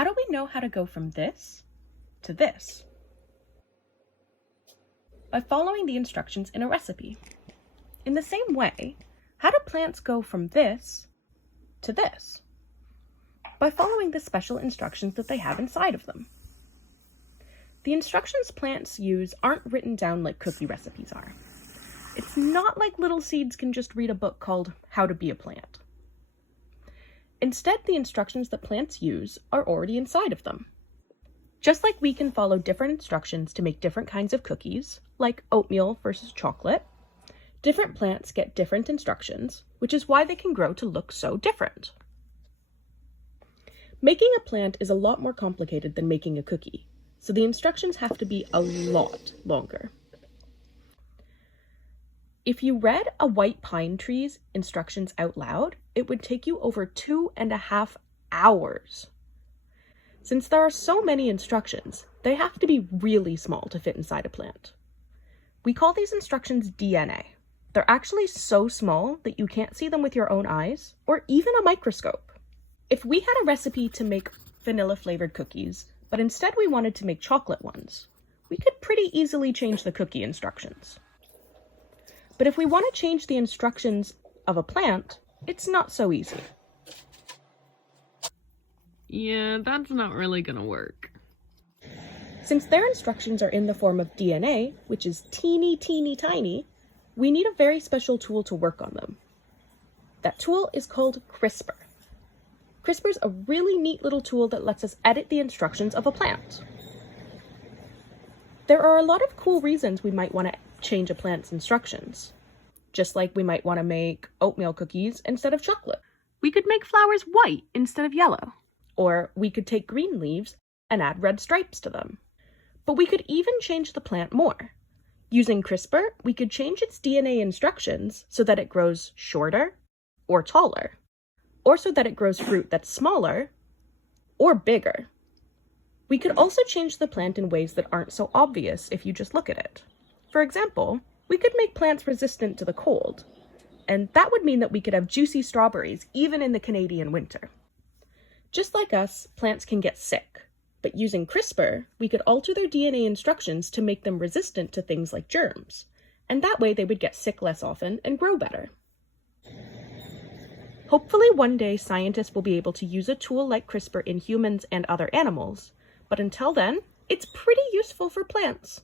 How do we know how to go from this to this? By following the instructions in a recipe. In the same way, how do plants go from this to this? By following the special instructions that they have inside of them. The instructions plants use aren't written down like cookie recipes are. It's not like little seeds can just read a book called How to Be a Plant. Instead, the instructions that plants use are already inside of them. Just like we can follow different instructions to make different kinds of cookies, like oatmeal versus chocolate, different plants get different instructions, which is why they can grow to look so different. Making a plant is a lot more complicated than making a cookie, so the instructions have to be a lot longer. If you read a white pine tree's instructions out loud, it would take you over 2.5 hours. Since there are so many instructions, they have to be really small to fit inside a plant. We call these instructions DNA. They're actually so small that you can't see them with your own eyes or even a microscope. If we had a recipe to make vanilla-flavored cookies, but instead we wanted to make chocolate ones, we could pretty easily change the cookie instructions. But if we want to change the instructions of a plant, it's not so easy. Yeah, that's not really gonna work. Since their instructions are in the form of DNA, which is teeny, teeny, tiny, we need a very special tool to work on them. That tool is called CRISPR. CRISPR's a really neat little tool that lets us edit the instructions of a plant. There are a lot of cool reasons we might want to change a plant's instructions. Just like we might want to make oatmeal cookies instead of chocolate. We could make flowers white instead of yellow. Or we could take green leaves and add red stripes to them. But we could even change the plant more. Using CRISPR, we could change its DNA instructions so that it grows shorter or taller, or so that it grows fruit that's smaller or bigger. We could also change the plant in ways that aren't so obvious if you just look at it. For example, we could make plants resistant to the cold, and that would mean that we could have juicy strawberries even in the Canadian winter. Just like us, plants can get sick, but using CRISPR, we could alter their DNA instructions to make them resistant to things like germs, and that way they would get sick less often and grow better. Hopefully one day scientists will be able to use a tool like CRISPR in humans and other animals, but until then, it's pretty useful for plants.